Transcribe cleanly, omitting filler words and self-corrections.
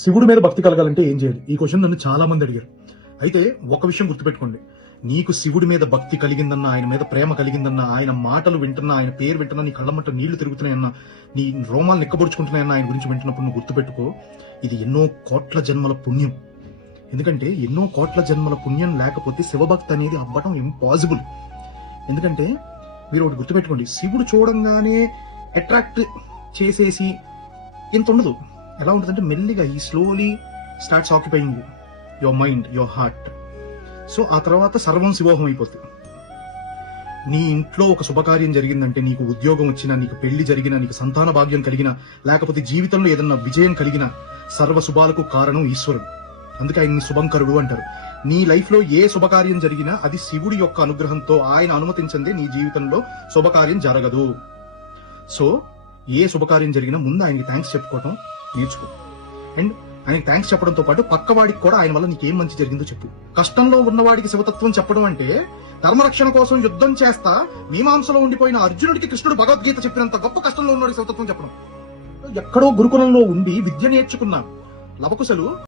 శివుడి మీద భక్తి కలగాలంటే ఏం చేయాలి? ఈ క్వశ్చన్ నన్ను చాలా మంది అడిగారు. అయితే ఒక విషయం గుర్తుపెట్టుకోండి, నీకు శివుడి మీద భక్తి కలిగిందన్నా, ఆయన మీద ప్రేమ కలిగిందన్నా, ఆయన మాటలు వింటున్నా, ఆయన పేరు వింటున్నా, నీ కళ్ళమంట నీళ్లు తిరుగుతున్నాయన్నా, నీ రోమాలు నిక్కబొడుచుకుంటున్నాయన్నా ఆయన గురించి వింటున్నప్పుడు నువ్వు గుర్తుపెట్టుకో, ఇది ఎన్నో కోట్ల జన్మల పుణ్యం. ఎందుకంటే ఎన్నో కోట్ల జన్మల పుణ్యం లేకపోతే శివభక్తి అనేది అవ్వడం ఇంపాసిబుల్. ఎందుకంటే మీరు ఒకటి గుర్తుపెట్టుకోండి, శివుడు చూడంగానే అట్రాక్ట్ చేసేసి ఇంత ఉండదు. ఎలా ఉంటుందంటే మెల్లిగా ఈ slowly starts occupying your mind, your heart. So ఆ తర్వాత సర్వం శివోహం అయిపోతుంది. నీ ఇంట్లో ఒక శుభకార్యం జరిగిందంటే, నీకు ఉద్యోగం వచ్చినా, నీకు పెళ్లి జరిగినా, నీకు సంతాన భాగ్యం కలిగినా, లేకపోతే జీవితంలో ఏదన్నా విజయం కలిగినా, సర్వ శుభాలకు కారణం ఈశ్వరుడు. అందుకే ఆయన్ని శుభంకరుడు అంటారు. నీ లైఫ్ లో ఏ శుభకార్యం జరిగినా అది శివుడి యొక్క అనుగ్రహంతో, ఆయన అనుమతించందే నీ జీవితంలో శుభకార్యం జరగదు. సో ఏ శుభకార్యం జరిగినా ముందు ఆయనకి థ్యాంక్స్ చెప్పుకోవటం నేర్చుకో. అండ్ ఆయనకి థ్యాంక్స్ చెప్పడంతో పాటు పక్కవాడికి కూడా ఆయన వల్ల నీకేం మంచి జరిగిందో చెప్పు. కష్టంలో ఉన్నవాడికి శివతత్వం చెప్పడం అంటే, ధర్మరక్షణ కోసం యుద్ధం చేస్తా మీమాంసలో ఉండిపోయిన అర్జునుడికి కృష్ణుడు భగవద్గీత చెప్పినంత గొప్ప కష్టంలో ఉన్నవాడికి శివతత్వం చెప్పడం. ఎక్కడో గురుకులంలో ఉండి విద్య నేర్చుకున్న లవకుశలు